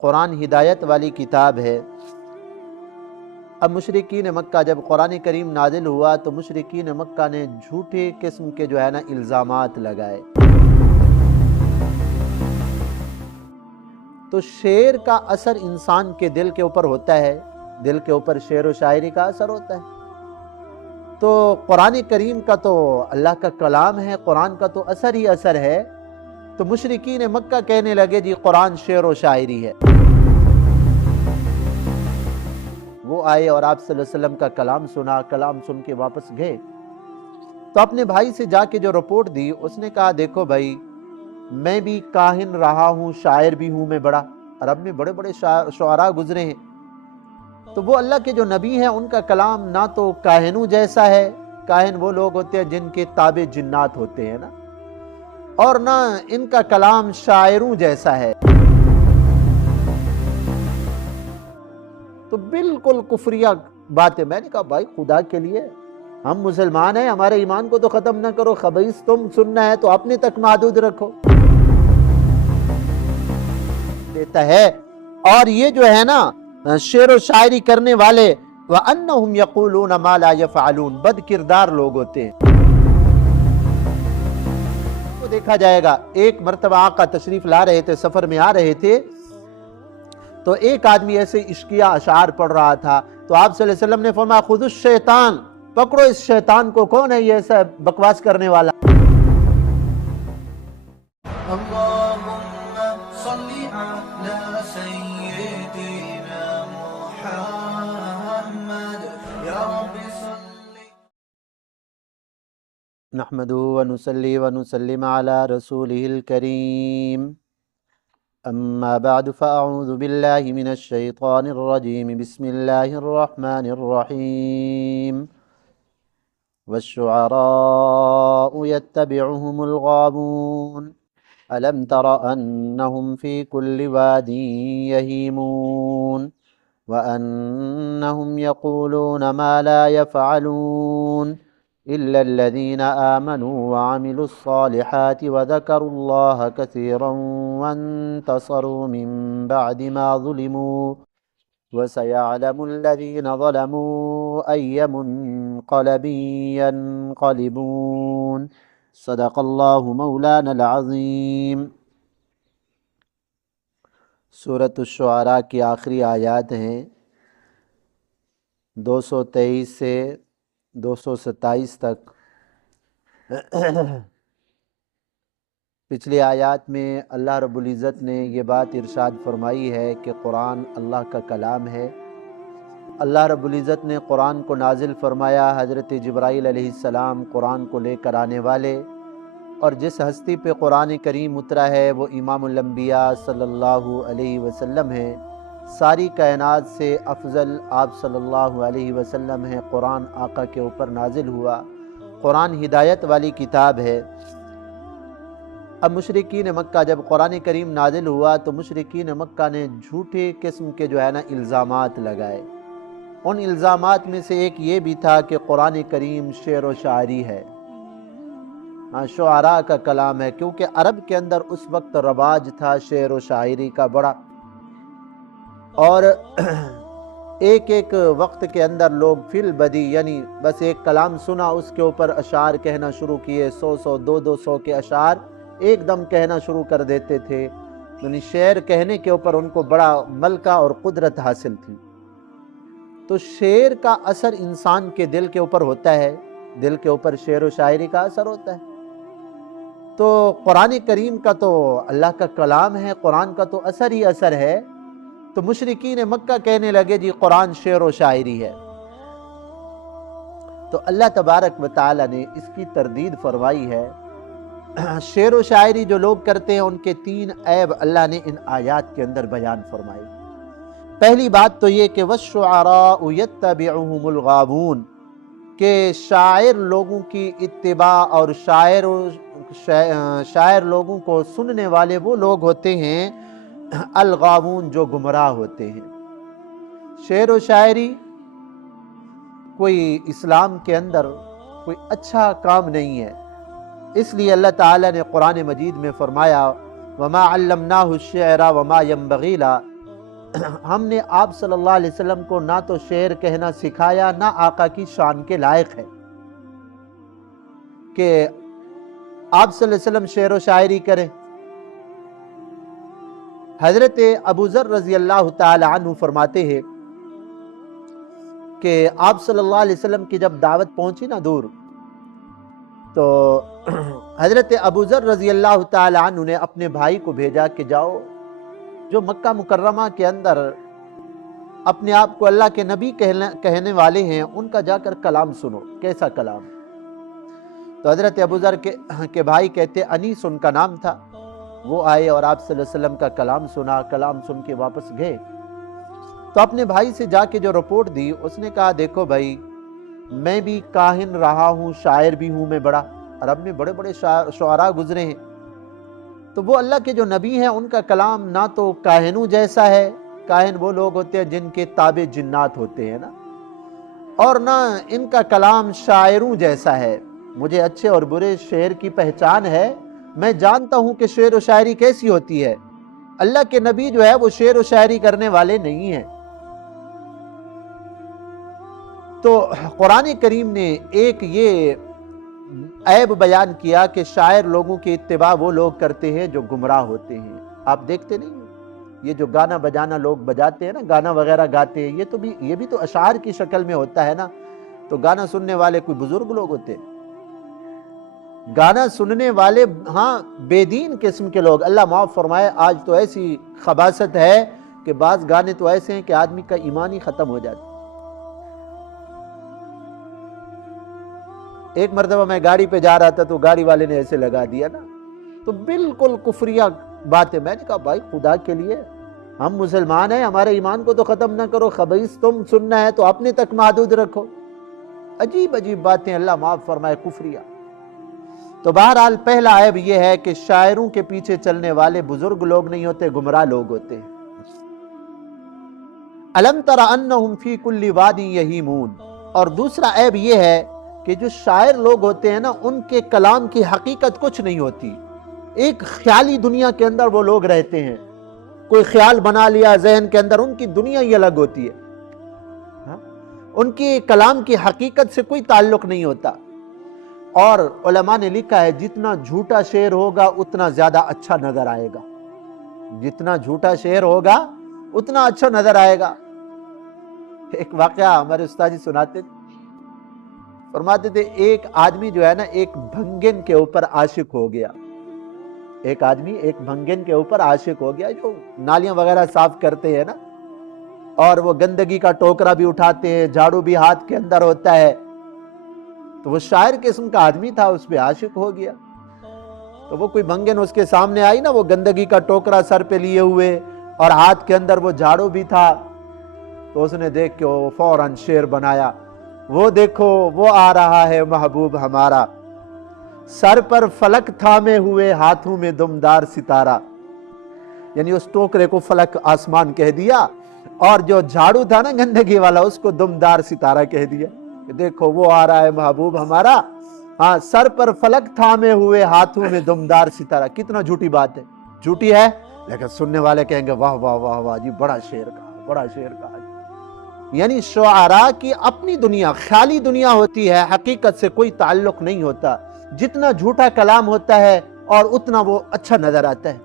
قرآن ہدایت والی کتاب ہے۔ اب مشرکین مکہ جب قرآن کریم نازل ہوا تو مشرکین مکہ نے جھوٹے قسم کے جو ہے نا الزامات لگائے۔ تو شعر کا اثر انسان کے دل کے اوپر ہوتا ہے، دل کے اوپر شعر و شاعری کا اثر ہوتا ہے۔ تو قرآن کریم کا تو اللہ کا کلام ہے، قرآن کا تو اثر ہی اثر ہے۔ تو مشرکین مکہ کہنے لگے جی قرآن شعر و شاعری ہے۔ وہ آئے اور آپ صلی اللہ علیہ وسلم کا کلام سنا، کلام سن کے واپس گئے۔ تو اپنے بھائی سے جا کے جو رپورٹ دی، اس نے کہا دیکھو بھائی، میں بھی کاہن رہا ہوں، شاعر بھی ہوں میں بڑا، عرب میں بڑے بڑے شعراء گزرے ہیں۔ تو وہ اللہ کے جو نبی ہیں ان کا کلام نہ تو کاہنوں جیسا ہے، کاہن وہ لوگ ہوتے ہیں جن کے تابع جنات ہوتے ہیں نا، اور نہ ان کا کلام شاعروں جیسا ہے۔ تو بالکل کفریہ بات ہے۔ میں نے کہا بھائی خدا کے لیے ہم مسلمان ہیں، ہمارے ایمان کو تو ختم نہ کرو، خبیث تم سننا ہے تو اپنے تک محدود رکھو۔ دیتا ہے اور یہ جو ہے نا شعر و شاعری کرنے والے وَأَنَّهُمْ يَقُولُونَ مَا لَا يَفْعَلُونَ بد کردار لوگ ہوتے ہیں۔ تو دیکھا جائے گا، ایک مرتبہ آقا تشریف لا رہے تھے، سفر میں آ رہے تھے، تو ایک آدمی ایسے عشقیہ اشعار پڑھ رہا تھا، تو آپ صلی اللہ علیہ وسلم نے فرمایا خذوا الشیطان، پکڑو اس شیطان کو، کون ہے یہ ایسا بکواس کرنے والا؟ اللہم صلی علی سیدنا محمد یا رب صلی۔ نحمدہ ونصلی ونسلم علی رسولہ الکریم، اما بعد فاعوذ باللہ من الشیطان الرجیم، بسم اللہ الرحمن الرحیم، والشعراء يتبعهم الغاوون ألم تر أنهم في كل واد يهيمون وأنهم يقولون ما لا يفعلون إلا الذين آمنوا وعملوا الصالحات وذكروا الله كثيرا وانتصروا من بعد ما ظلموا وسيعلم الذين ظلموا أي منقلب ينقلبون صدق اللہ مولانا العظیم۔ سورۃ الشعراء کی آخری آیات ہیں 223 سے 227 تک۔ پچھلی آیات میں اللہ رب العزت نے یہ بات ارشاد فرمائی ہے کہ قرآن اللہ کا کلام ہے۔ اللہ رب العزت نے قرآن کو نازل فرمایا، حضرت جبرائیل علیہ السلام قرآن کو لے کر آنے والے، اور جس ہستی پہ قرآن کریم اترا ہے وہ امام الانبیاء صلی اللہ علیہ وسلم ہیں۔ ساری کائنات سے افضل آپ صلی اللہ علیہ وسلم ہیں۔ قرآن آقا کے اوپر نازل ہوا، قرآن ہدایت والی کتاب ہے۔ اب مشرکین مکہ جب قرآن کریم نازل ہوا تو مشرکین مکہ نے جھوٹے قسم کے جو ہے نا الزامات لگائے۔ ان الزامات میں سے ایک یہ بھی تھا کہ قرآن کریم شعر و شاعری ہے، شعراء کا کلام ہے، کیونکہ عرب کے اندر اس وقت رواج تھا شعر و شاعری کا بڑا، اور ایک ایک وقت کے اندر لوگ فی البدی یعنی بس ایک کلام سنا اس کے اوپر اشعار کہنا شروع کیے، 100 200 کے اشعار ایک دم کہنا شروع کر دیتے تھے۔ یعنی شعر کہنے کے اوپر ان کو بڑا ملکہ اور قدرت حاصل تھی۔ تو شعر کا اثر انسان کے دل کے اوپر ہوتا ہے، دل کے اوپر شعر و شاعری کا اثر ہوتا ہے۔ تو قرآن کریم کا تو اللہ کا کلام ہے، قرآن کا تو اثر ہی اثر ہے۔ تو مشرکین مکہ کہنے لگے جی قرآن شعر و شاعری ہے۔ تو اللہ تبارک و تعالی نے اس کی تردید فرمائی ہے۔ شعر و شاعری جو لوگ کرتے ہیں ان کے 3 عیب اللہ نے ان آیات کے اندر بیان فرمائی۔ پہلی بات تو یہ کہ وَالشُّعَرَاءُ يَتَّبِعُهُمُ الْغَاوُونَ، کہ شاعر لوگوں کی اتباع اور شاعر لوگوں کو سننے والے وہ لوگ ہوتے ہیں الغاوون، جو گمراہ ہوتے ہیں۔ شعر و شاعری کوئی اسلام کے اندر کوئی اچھا کام نہیں ہے، اس لیے اللہ تعالیٰ نے قرآن مجید میں فرمایا وَمَا عَلَّمْنَاهُ الشِّعْرَ وَمَا يَنبَغِي لَهُ، ہم نے آپ صلی اللہ علیہ وسلم کو نہ تو شعر کہنا سکھایا، نہ آقا کی شان کے لائق ہے کہ آپ صلی اللہ علیہ وسلم شعر و شاعری کریں۔ حضرت ابو ذر رضی اللہ تعالی عنہ فرماتے ہیں کہ آپ صلی اللہ علیہ وسلم کی جب دعوت پہنچی نا دور، تو حضرت ابو ذر رضی اللہ تعالی عنہ نے اپنے بھائی کو بھیجا کہ جاؤ جو مکہ مکرمہ کے اندر اپنے آپ کو اللہ کے نبی کہنے والے ہیں ان کا جا کر کلام سنو، کیسا کلام۔ تو حضرت ابو ذر کے بھائی کہتے انیس ان کا نام تھا، وہ آئے اور آپ صلی اللہ علیہ وسلم کا کلام سنا، کلام سن کے واپس گئے۔ تو اپنے بھائی سے جا کے جو رپورٹ دی، اس نے کہا دیکھو بھائی میں بھی کاہن رہا ہوں، شاعر بھی ہوں میں بڑا، عرب میں بڑے بڑے شعراء گزرے ہیں، تو وہ اللہ کے جو نبی ہیں ان کا کلام نہ تو کاہنوں جیسا ہے، کاہن وہ لوگ ہوتے ہیں جن کے تابع جنات ہوتے ہیں نا، اور نہ ان کا کلام شاعروں جیسا ہے۔ مجھے اچھے اور برے شعر کی پہچان ہے، میں جانتا ہوں کہ شعر و شاعری کیسی ہوتی ہے۔ اللہ کے نبی جو ہے وہ شعر و شاعری کرنے والے نہیں ہیں۔ تو قرآن کریم نے ایک یہ عیب بیان کیا کہ شاعر لوگوں کی اتباع وہ لوگ کرتے ہیں جو گمراہ ہوتے ہیں۔ آپ دیکھتے نہیں یہ جو گانا بجانا لوگ بجاتے ہیں نا، گانا وغیرہ گاتے ہیں، یہ بھی تو اشعار کی شکل میں ہوتا ہے نا۔ تو گانا سننے والے کوئی بزرگ لوگ ہوتے ہیں؟ گانا سننے والے ہاں بے دین قسم کے لوگ، اللہ معاف فرمائے۔ آج تو ایسی خباثت ہے کہ بعض گانے تو ایسے ہیں کہ آدمی کا ایمان ہی ختم ہو جاتا۔ ایک مرتبہ میں گاڑی پہ جا رہا تھا تو گاڑی والے نے ایسے لگا دیا نا، تو بالکل کفریہ بات ہے۔ میں نے کہا بھائی خدا کے لیے ہم مسلمان ہیں، ہمارے ایمان کو تو ختم نہ کرو، خبیث تم سننا ہے تو اپنے تک محدود رکھو۔ عجیب عجیب باتیں، اللہ معاف فرمائے، کفریہ۔ تو بہرحال پہلا عیب یہ ہے کہ شاعروں کے پیچھے چلنے والے بزرگ لوگ نہیں ہوتے، گمراہ لوگ ہوتے ہیں۔ الم تر انہم فی کل واد یہیمون۔ اور دوسرا عیب یہ ہے کہ جو شاعر لوگ ہوتے ہیں نا، ان کے کلام کی حقیقت کچھ نہیں ہوتی، ایک خیالی دنیا کے اندر وہ لوگ رہتے ہیں، کوئی خیال بنا لیا ذہن کے اندر، ان کی دنیا ہی الگ ہوتی ہے، ان کی کلام کی حقیقت سے کوئی تعلق نہیں ہوتا۔ اور علماء نے لکھا ہے جتنا جھوٹا شعر ہوگا اتنا زیادہ اچھا نظر آئے گا، جتنا جھوٹا شعر ہوگا اتنا اچھا نظر آئے گا۔ ایک واقعہ ہمارے استاد جی سناتے تھے، فرماتے تھے ایک آدمی جو ہے نا ایک بھنگن کے اوپر عاشق ہو گیا، ایک آدمی ایک بھنگن کے اوپر عاشق ہو گیا، جو نالیاں وغیرہ صاف کرتے ہیں نا، اور وہ گندگی کا ٹوکرا بھی اٹھاتے ہیں، جھاڑو بھی ہاتھ کے اندر ہوتا ہے۔ تو وہ شاعر قسم کا آدمی تھا، اس پہ عاشق ہو گیا۔ تو وہ کوئی بھنگن اس کے سامنے آئی نا، وہ گندگی کا ٹوکرا سر پہ لیے ہوئے اور ہاتھ کے اندر وہ جھاڑو بھی تھا، تو اس نے دیکھ کے وہ فوراً شعر بنایا، وہ دیکھو وہ آ رہا ہے محبوب ہمارا، سر پر فلک تھامے ہوئے ہاتھوں میں دمدار ستارہ۔ یعنی اس ٹوکرے کو فلک آسمان کہہ دیا، اور جو جھاڑو تھا نا گندگی والا اس کو دمدار ستارہ کہہ دیا کہ دیکھو وہ آ رہا ہے محبوب ہمارا، ہاں سر پر فلک تھامے ہوئے ہاتھوں میں دمدار ستارہ۔ کتنا جھوٹی بات ہے، جھوٹی ہے، لیکن سننے والے کہیں گے واہ واہ واہ واہ جی، بڑا شعر کہا، بڑا شعر کہا۔ یعنی شعراء کی اپنی دنیا خیالی دنیا ہوتی ہے، حقیقت سے کوئی تعلق نہیں ہوتا۔ جتنا جھوٹا کلام ہوتا ہے اور اتنا وہ اچھا نظر آتا ہے۔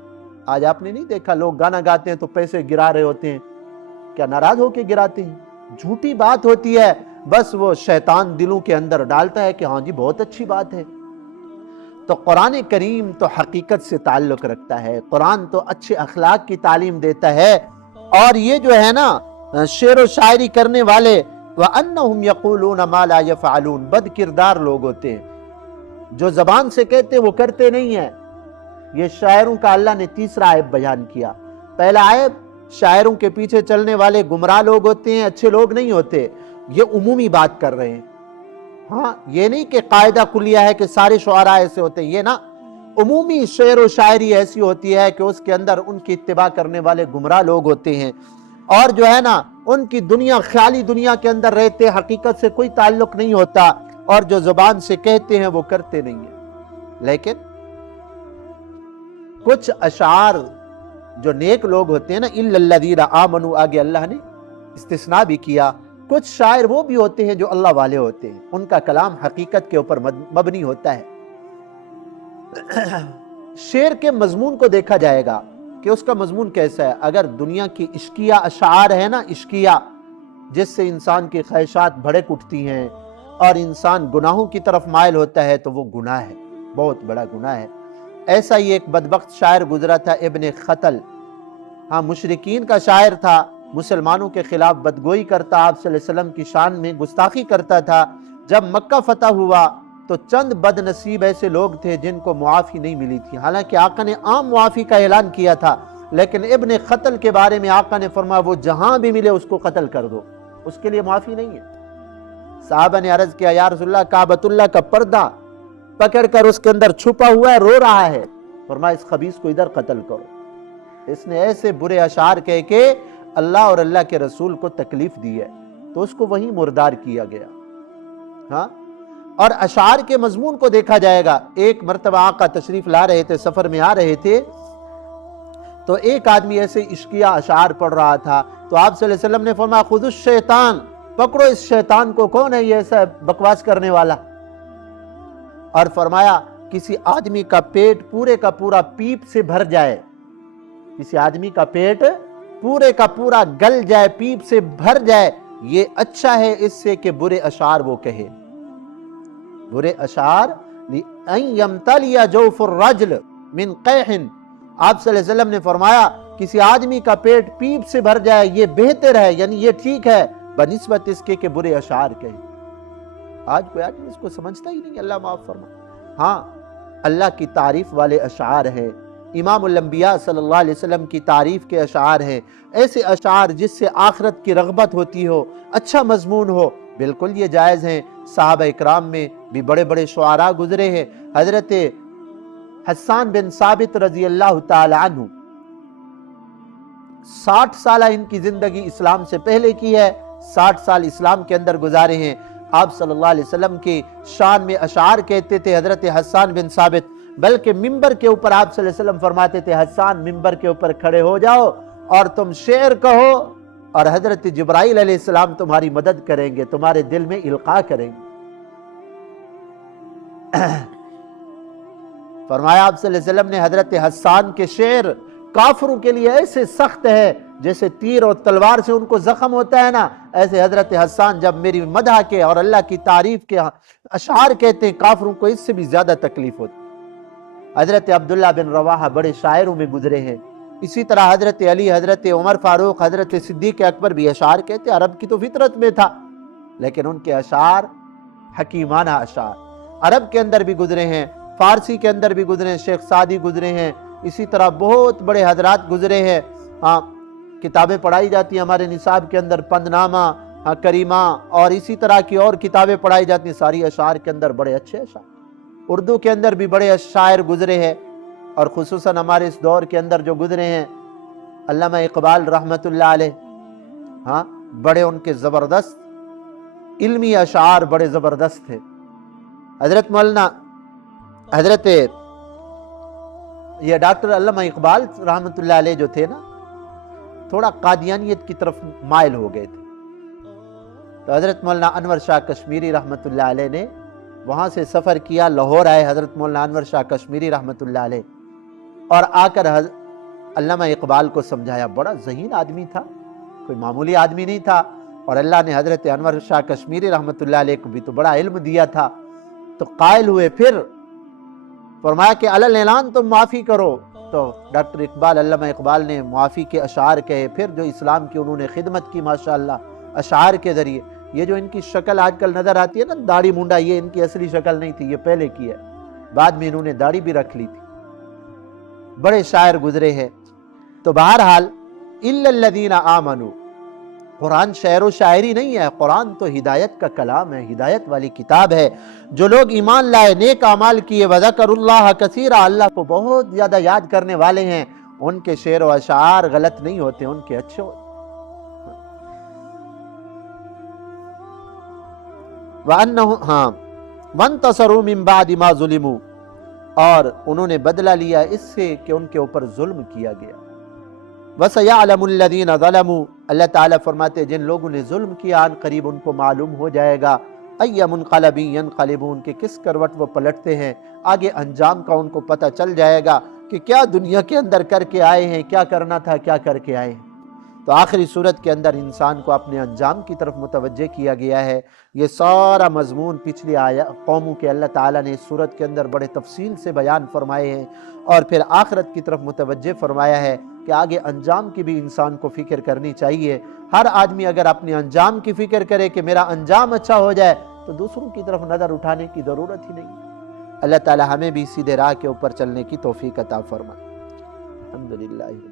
آج آپ نے نہیں دیکھا لوگ گانا گاتے ہیں تو پیسے گرا رہے ہوتے ہیں، کیا ناراض ہو کے گراتے ہیں؟ جھوٹی بات ہوتی ہے، بس وہ شیطان دلوں کے اندر ڈالتا ہے کہ ہاں جی بہت اچھی بات ہے۔ تو قرآن کریم تو حقیقت سے تعلق رکھتا ہے، قرآن تو اچھے اخلاق کی تعلیم دیتا ہے۔ اور یہ جو ہے نا شعر و شاعری کرنے والے وَأَنَّهُمْ يَقُولُونَ مَا لَا يَفْعَلُونَ، بد کردار لوگ ہوتے ہیں، جو زبان سے کہتے وہ کرتے نہیں ہیں۔ یہ شاعروں کا اللہ نے تیسرا عیب بیان کیا۔ پہلا عیب شاعروں کے پیچھے چلنے والے گمراہ لوگ ہوتے ہیں، اچھے لوگ نہیں ہوتے۔ یہ عمومی بات کر رہے ہیں، ہاں یہ نہیں کہ قاعدہ کلیہ ہے کہ سارے شعراء ایسے ہوتے ہیں، یہ نا عمومی شعر و شاعری ایسی ہوتی ہے کہ اس کے اندر ان کی اتباع کرنے والے گمراہ لوگ ہوتے ہیں، اور جو ہے نا ان کی دنیا خیالی دنیا کے اندر رہتے، حقیقت سے کوئی تعلق نہیں ہوتا، اور جو زبان سے کہتے ہیں وہ کرتے نہیں ہیں۔ لیکن کچھ اشعار جو نیک لوگ ہوتے ہیں نا، الا الذین آمنوا، آگے اللہ نے استثناء بھی کیا، کچھ شاعر وہ بھی ہوتے ہیں جو اللہ والے ہوتے ہیں، ان کا کلام حقیقت کے اوپر مبنی ہوتا ہے۔ شعر کے مضمون کو دیکھا جائے گا کہ اس کا مضمون کیسا ہے۔ اگر دنیا کی عشقیہ اشعار ہے نا، عشقیہ، جس سے انسان کی خواہشات بھڑک اٹھتی ہیں اور انسان گناہوں کی طرف مائل ہوتا ہے، تو وہ گناہ ہے، بہت بڑا گناہ ہے۔ ایسا ہی ایک بدبخت شاعر گزرا تھا، ابن خطل، ہاں مشرکین کا شاعر تھا، مسلمانوں کے خلاف بدگوئی کرتا، آپ صلی اللہ علیہ وسلم کی شان میں گستاخی کرتا تھا۔ جب مکہ فتح ہوا تو چند بد نصیب ایسے لوگ تھے جن کو معافی نہیں ملی تھی، حالانکہ آقا نے عام معافی کا اعلان کیا تھا، لیکن ابن قتل کے بارے میں آقا نے فرمایا وہ جہاں بھی ملے اس کو قتل کر دو، اس کے لیے معافی نہیں ہے۔ صحابہ نے عرض کیا یا رسول اللہ، کعبۃ اللہ کا پردہ پکڑ کر اس کے اندر چھپا ہوا ہے، رو رہا ہے، فرمایا اس خبیث کو ادھر قتل کرو۔ اس نے ایسے برے اشعار کہہ کے اللہ اور اللہ کے رسول کو تکلیف دی ہے، تو اس کو وہیں مردار کیا گیا۔ ہاں، اور اشعار کے مضمون کو دیکھا جائے گا۔ ایک مرتبہ آقا تشریف لا رہے تھے، سفر میں آ رہے تھے، تو ایک آدمی ایسے عشقیہ اشعار پڑھ رہا تھا، تو آپ صلی اللہ علیہ وسلم نے فرمایا خذوا الشیطان، پکڑو اس شیطان کو، کون ہے یہ ایسا بکواس کرنے والا؟ اور فرمایا کسی آدمی کا پیٹ پورے کا پورا پیپ سے بھر جائے، کسی آدمی کا پیٹ پورے کا پورا گل جائے، پیپ سے بھر جائے، یہ اچھا ہے اس سے کہ برے اشعار وہ کہے۔ برے اشعار لِأَن يَمْتَلِيَ جَوْفُ الرَّجْلِ مِنْ قَيْحٍ، آپ صلی اللہ علیہ وسلم نے فرمایا کسی آدمی کا پیٹ پیپ سے بھر جائے یہ بہتر ہے، یعنی یہ ٹھیک ہے، بنسبت اس کے کہ برے اشعار کہے۔ آج کوئی آدمی اس کو سمجھتا ہی نہیں، اللہ معاف فرما۔ ہاں، اللہ کی تعریف والے اشعار ہیں، امام الانبیاء صلی اللہ علیہ وسلم کی تعریف کے اشعار ہیں، ایسے اشعار جس سے آخرت کی رغبت ہوتی ہو، اچھا مضمون ہو، بالکل یہ جائز ہیں۔ صحابہ اکرام میں بھی بڑے بڑے شعراء گزرے ہیں۔ حضرت حسان بن ثابت رضی اللہ تعالی عنہ 60 سالہ ان کی زندگی اسلام سے پہلے کی ہے، 60 سال اسلام کے اندر گزارے ہیں۔ آپ صلی اللہ علیہ وسلم کی شان میں اشعار کہتے تھے حضرت حسان بن ثابت، بلکہ ممبر کے اوپر آپ صلی اللہ علیہ وسلم فرماتے تھے حسان ممبر کے اوپر کھڑے ہو جاؤ اور تم شعر کہو، اور حضرت جبرائیل علیہ السلام تمہاری مدد کریں گے، تمہارے دل میں القاء کریں گے۔ فرمایا آپ صلی اللہ علیہ وسلم نے حضرت حسان کے شعر کافروں کے لیے ایسے سخت ہے جیسے تیر اور تلوار سے ان کو زخم ہوتا ہے نا، ایسے حضرت حسان جب میری مدح کے اور اللہ کی تعریف کے اشعار کہتے ہیں کافروں کو اس سے بھی زیادہ تکلیف ہوتی۔ حضرت عبداللہ بن رواحہ بڑے شاعروں میں گزرے ہیں، اسی طرح حضرت علی، حضرت عمر فاروق، حضرت صدیق اکبر بھی اشعار کہتے، عرب کی تو فطرت میں تھا، لیکن ان کے اشعار حکیمانہ اشعار عرب کے اندر بھی گزرے ہیں، فارسی کے اندر بھی گزرے ہیں، شیخ سعدی گزرے ہیں، اسی طرح بہت بڑے حضرات گزرے ہیں۔ ہاں، کتابیں پڑھائی جاتی ہیں ہمارے نصاب کے اندر، پندنامہ، کریمہ، اور اسی طرح کی اور کتابیں پڑھائی جاتی ہیں، ساری اشعار کے اندر بڑے اچھے اشعار۔ اردو کے اندر بھی بڑے شاعر گزرے ہیں، اور خصوصاً ہمارے اس دور کے اندر جو گزرے ہیں علامہ اقبال رحمت اللہ علیہ، ہاں بڑے ان کے زبردست علمی اشعار بڑے زبردست تھے۔ حضرت مولانا حضرت یہ ڈاکٹر علامہ اقبال رحمت اللہ علیہ جو تھے نا، تھوڑا قادیانیت کی طرف مائل ہو گئے تھے، تو حضرت مولانا انور شاہ کشمیری رحمت اللہ علیہ نے وہاں سے سفر کیا، لاہور آئے حضرت مولانا انور شاہ کشمیری رحمت اللہ علیہ، اور آ کر علامہ اقبال کو سمجھایا۔ بڑا ذہین آدمی تھا، کوئی معمولی آدمی نہیں تھا، اور اللہ نے حضرت انور شاہ کشمیری رحمت اللہ علیہ کو بھی تو بڑا علم دیا تھا، تو قائل ہوئے، پھر فرمایا کہ علی الاعلان تم معافی کرو، تو ڈاکٹر اقبال علامہ اقبال نے معافی کے اشعار کہے، پھر جو اسلام کی انہوں نے خدمت کی ماشاءاللہ اشعار کے ذریعے۔ یہ جو ان کی شکل آج کل نظر آتی ہے نا، داڑھی مونڈا، یہ ان کی اصلی شکل نہیں تھی، یہ پہلے کی ہے، بعد میں انہوں نے داڑھی بھی رکھ لی تھی۔ بڑے شاعر گزرے ہیں۔ تو بہرحال الا الذین آمنوا، قرآن شعر و شاعری نہیں ہے، قرآن تو ہدایت کا کلام ہے، ہدایت والی کتاب ہے۔ جو لوگ ایمان لائے، نیک اعمال کیے، وذکروا اللہ کثیرا، اللہ کو بہت زیادہ یاد کرنے والے ہیں، ان کے شعر و اشعار غلط نہیں ہوتے، ان کے اچھے ہوتے۔ وَانْتَصَرُوا مِن بَعْدِ مَا ظُلِمُوا، اور انہوں نے بدلہ لیا اس سے کہ ان کے اوپر ظلم کیا گیا۔ وَسَيَعْلَمُ الَّذِينَ ظَلَمُوا، اللہ تعالیٰ فرماتے جن لوگوں نے ظلم کیا ان قریب ان کو معلوم ہو جائے گا أَيَّ مُنْقَلَبٍ يَنْقَلِبُونَ کہ کس کروٹ وہ پلٹتے ہیں، آگے انجام کا ان کو پتہ چل جائے گا کہ کیا دنیا کے اندر کر کے آئے ہیں، کیا کرنا تھا کیا کر کے آئے ہیں۔ تو آخری صورت کے اندر انسان کو اپنے انجام کی طرف متوجہ کیا گیا ہے۔ یہ سارا مضمون پچھلی قوموں کے اللہ تعالیٰ نے اس صورت کے اندر بڑے تفصیل سے بیان فرمائے ہیں، اور پھر آخرت کی طرف متوجہ فرمایا ہے کہ آگے انجام کی بھی انسان کو فکر کرنی چاہیے۔ ہر آدمی اگر اپنے انجام کی فکر کرے کہ میرا انجام اچھا ہو جائے تو دوسروں کی طرف نظر اٹھانے کی ضرورت ہی نہیں۔ اللہ تعالیٰ ہمیں بھی سیدھے راہ کے اوپر چلنے کی توفیق عطا فرمائے۔ الحمدللہ۔